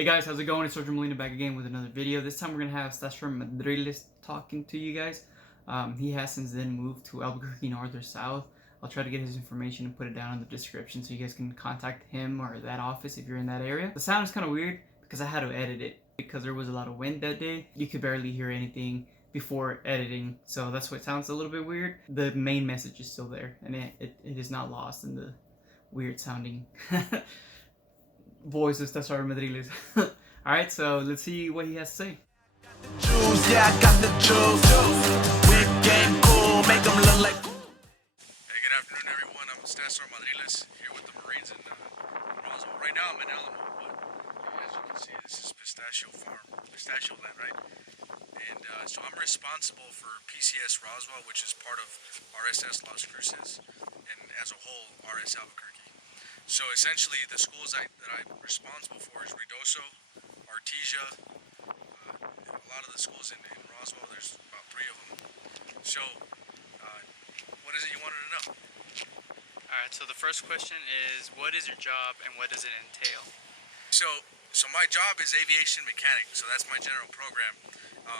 Hey guys, how's it going? It's SSgt Molina back again with another video. This time we're going to have SSgt Madriles talking to you guys. He has since then moved to Albuquerque North or South. I'll try to get his information and put it down in the description so you guys can contact him or that office if you're in that area. The sound is kind of weird because I had to edit it because there was a lot of wind that day. You could barely hear anything before editing, so that's why it sounds a little bit weird. The main message is still there and it is not lost in the weird sounding voice of SSgt Madriles. Alright, so let's see what he has to say. Yeah, I got the juice. Whip game cool, make them look like. Hey, good afternoon, everyone. I'm SSgt Madriles here with the Marines in Roswell. Right now, I'm in Alamo, but as you can see, this is pistachio farm, pistachio land, right? And so I'm responsible for PCS Roswell, which is part of RSS Las Cruces, and as a whole, RS Albuquerque. So essentially, the schools that I'm responsible for is Ruidoso, Artesia, a lot of the schools in Roswell. There's about 3 of them. So, what is it you wanted to know? Alright, so the first question is, what is your job and what does it entail? So my job is aviation mechanic. So that's my general program,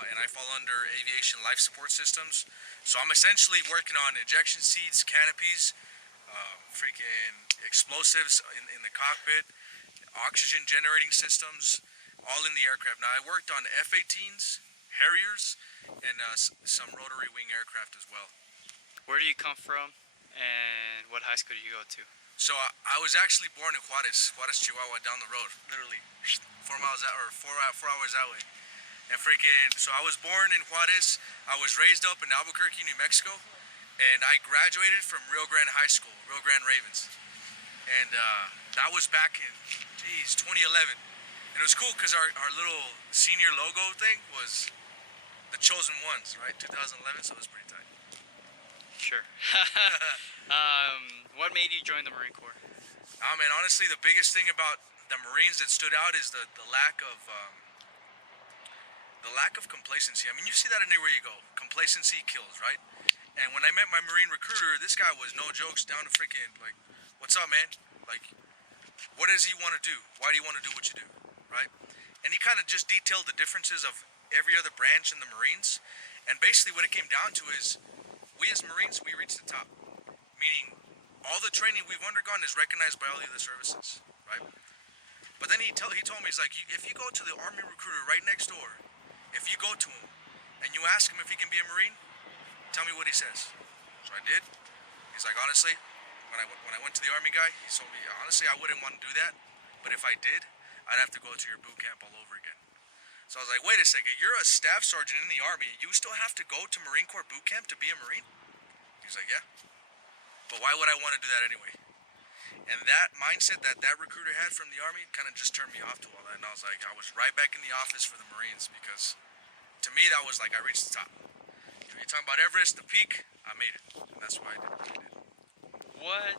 and I fall under aviation life support systems. So I'm essentially working on ejection seats, canopies, freaking explosives in the cockpit, oxygen generating systems, all in the aircraft. Now I worked on F-18s, Harriers, and some rotary wing aircraft as well. Where do you come from and what high school do you go to? So I was actually born in Juarez, Chihuahua, down the road, literally 4 hours that way. And freaking, so I was born in Juarez. I was raised up in Albuquerque, New Mexico, and I graduated from Rio Grande High School, Rio Grande Ravens. And that was back in, 2011. And it was cool because our little senior logo thing was the Chosen Ones, right? 2011, so it was pretty tight. Sure. What made you join the Marine Corps? Oh man, honestly, the biggest thing about the Marines that stood out is the lack of complacency. I mean, you see that anywhere you go. Complacency kills, right? And when I met my Marine recruiter, this guy was no jokes, down to freaking like, "What's up, man? Like, what does he want to do? Why do you want to do what you do?" Right? And he kind of just detailed the differences of every other branch in the Marines. And basically what it came down to is, we as Marines, we reach the top. Meaning, all the training we've undergone is recognized by all the other services, right? But then he told me, he's like, if you go to the Army recruiter right next door, if you go to him and you ask him if he can be a Marine, tell me what he says. So I did. He's like, honestly, when I went to the Army guy, he told me, honestly, I wouldn't want to do that, but if I did, I'd have to go to your boot camp all over again. So I was like, wait a second, you're a staff sergeant in the Army, you still have to go to Marine Corps boot camp to be a Marine? He's like, yeah. But why would I want to do that anyway? And that mindset that recruiter had from the Army kind of just turned me off to all that. And I was like, I was right back in the office for the Marines because to me that was like I reached the top. You know, you're talking about Everest, the peak, I made it. And that's why I did what I did. What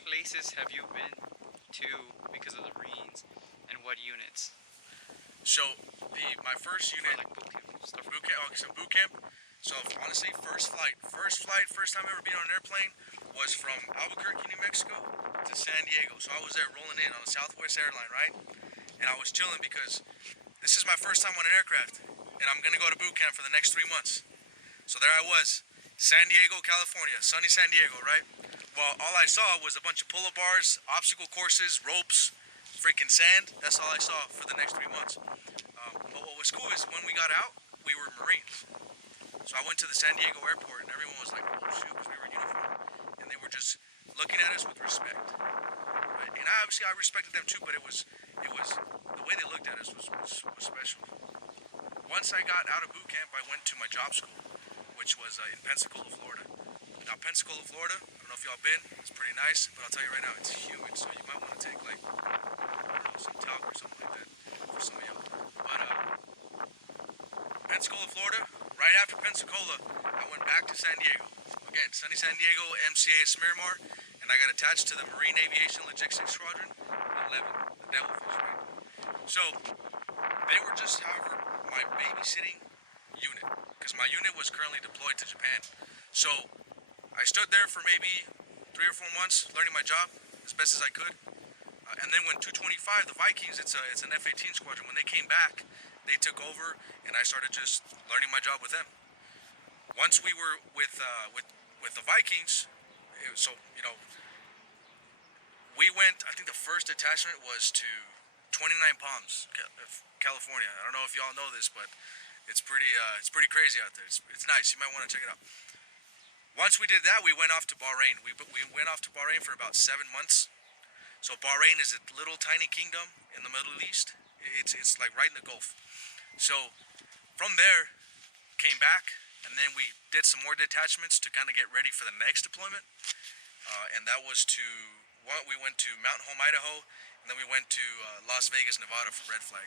places have you been to because of the Marines and what units? So my first unit, Like boot camp stuff. boot camp. Okay, so boot camp. So honestly, first time ever being on an airplane was from Albuquerque, New Mexico to San Diego. So I was there rolling in on a Southwest airline, right? And I was chilling because this is my first time on an aircraft, and I'm gonna go to boot camp for the next 3 months. So there I was, San Diego, California, sunny San Diego, right? Well, all I saw was a bunch of pull-up bars, obstacle courses, ropes, freaking sand. That's all I saw for the next 3 months. But what was cool is when we got out, we were Marines. So I went to the San Diego airport and everyone was like, oh shoot, because we were in uniform. And they were just looking at us with respect. Right? And I respected them too, but it was the way they looked at us was special. Once I got out of boot camp, I went to my job school, which was in Pensacola, Florida. Now Pensacola, Florida, I don't know if y'all been, it's pretty nice, but I'll tell you right now, it's humid, so you might want to take like, I don't know, some talc or something like that for some of y'all. But Pensacola, Florida, right after Pensacola, I went back to San Diego. Again, sunny San Diego, MCA Miramar, and I got attached to the Marine Aviation Logistics Squadron 11, the Devilfish, right? So, they were just, however, my babysitting unit, because my unit was currently deployed to Japan. So, I stood there for maybe 3 or 4 months learning my job as best as I could. And then when 225, the Vikings, it's an F-18 squadron. When they came back, they took over, and I started just learning my job with them. Once we were with the Vikings, so we went. I think the first detachment was to 29 Palms, California. I don't know if y'all know this, but it's pretty crazy out there. It's nice. You might want to check it out. Once we did that, we went off to Bahrain. We went off to Bahrain for about 7 months. So Bahrain is a little tiny kingdom in the Middle East. It's like right in the Gulf. So from there, came back, and then we did some more detachments to kind of get ready for the next deployment. And that was we went to Mount Home, Idaho, and then we went to Las Vegas, Nevada for Red Flag.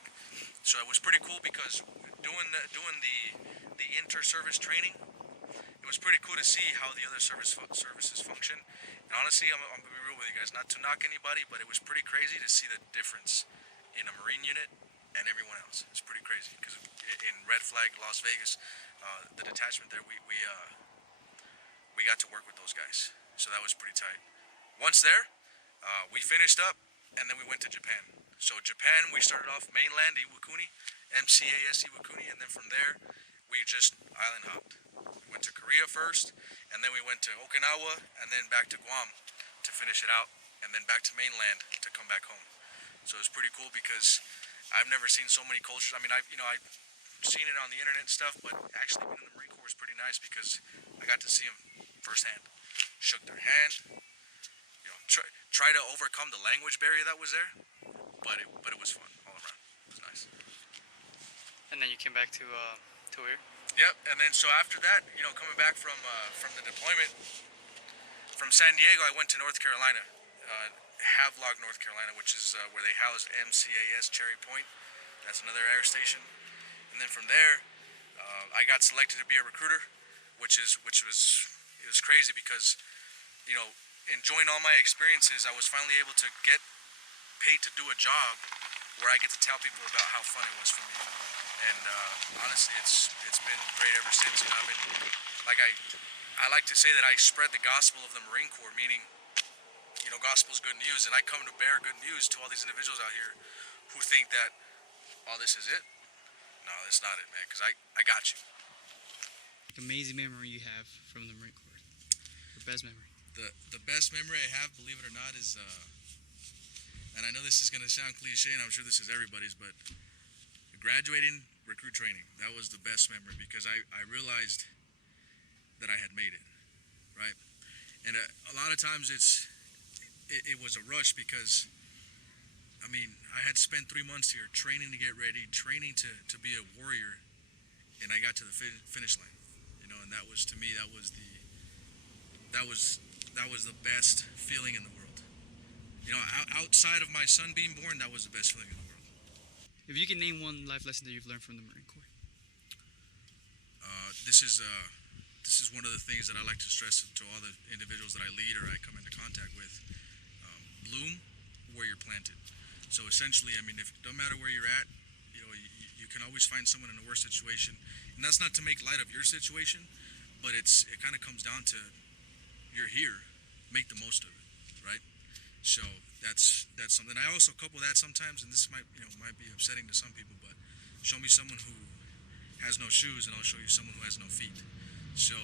So it was pretty cool because doing the inter-service training, it was pretty cool to see how the other services function. And honestly, I'm gonna be real with you guys, not to knock anybody, but it was pretty crazy to see the difference in a Marine unit and everyone else. It's pretty crazy because in Red Flag, Las Vegas, the detachment there, we got to work with those guys, so that was pretty tight. Once there, we finished up, and then we went to Japan. So Japan, we started off mainland Iwakuni, MCAS Iwakuni, and then from there, we just island hopped. We went to Korea first, and then we went to Okinawa, and then back to Guam to finish it out, and then back to mainland to come back home. So it was pretty cool because I've never seen so many cultures. I mean, I've seen it on the internet and stuff, but actually being in the Marine Corps was pretty nice because I got to see them firsthand. Shook their hand. Try to overcome the language barrier that was there, but it was fun all around. It was nice. And then you came back to here? Yep, and then so after that, coming back from the deployment from San Diego, I went to North Carolina, Havelock, North Carolina, which is where they house MCAS Cherry Point. That's another air station. And then from there, I got selected to be a recruiter, which was crazy because, enjoying all my experiences, I was finally able to get paid to do a job where I get to tell people about how fun it was for me. And honestly, it's been great ever since. I've been I like to say that I spread the gospel of the Marine Corps, meaning, gospel's good news, and I come to bear good news to all these individuals out here who think that, oh, this is it. No, that's not it, man, because I got you. Amazing memory you have from the Marine Corps. Your best memory. The best memory I have, believe it or not, is, and I know this is going to sound cliche, and I'm sure this is everybody's, but graduating recruit training, that was the best memory because I realized that I had made it, right? And a lot of times it was a rush because, I had spent 3 months here training to get ready, training to be a warrior, and I got to the finish line, and that was, to me, that was the best feeling in the world. Outside of my son being born, that was the best feeling in the world. If you can name one life lesson that you've learned from the Marine Corps. This is one of the things that I like to stress to all the individuals that I lead or I come into contact with. Bloom where you're planted. So essentially, no matter where you're at, you can always find someone in a worse situation. And that's not to make light of your situation, but it kind of comes down to, you're here, make the most of it, right? So that's something. I also couple that sometimes, and this might be upsetting to some people, but show me someone who has no shoes and I'll show you someone who has no feet. So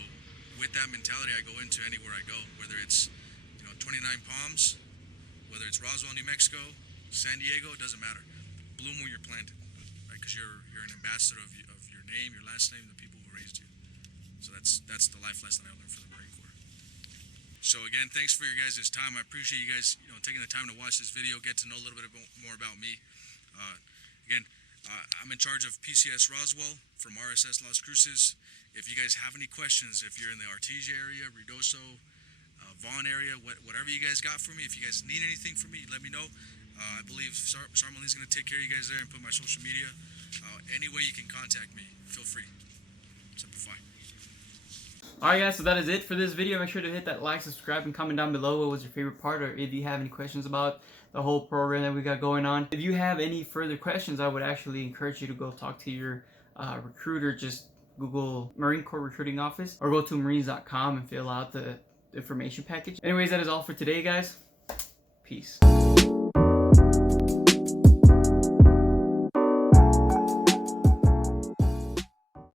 with that mentality, I go into anywhere I go, whether it's 29 Palms, whether it's Roswell, New Mexico, San Diego, it doesn't matter. Bloom where you're planted, right? Because you're an ambassador of your name, your last name, the people who raised you. So that's the life lesson I learned from the Marine Corps. So again, thanks for your guys' time. I appreciate you guys taking the time to watch this video, get to know a little bit more about me. I'm in charge of PCS Roswell from RSS Las Cruces. If you guys have any questions, if you're in the Artesia area, Ruidoso, Vaughn area, whatever you guys got for me, if you guys need anything from me, let me know. I believe Sarmaline's going to take care of you guys there and put my social media. Any way you can contact me, feel free. Simplify. Alright guys, so that is it for this video. Make sure to hit that like, subscribe, and comment down below what was your favorite part, or if you have any questions about the whole program that we got going on. If you have any further questions, I would actually encourage you to go talk to your recruiter. Just Google Marine Corps Recruiting Office or go to marines.com and fill out the information package. Anyways, that is all for today, guys. Peace.